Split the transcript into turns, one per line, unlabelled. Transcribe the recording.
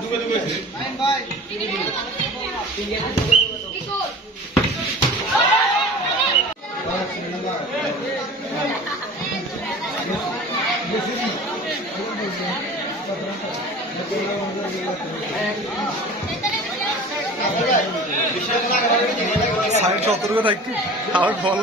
দুবে দুবে
সাড়ে সতেরো থাকতে আমার বল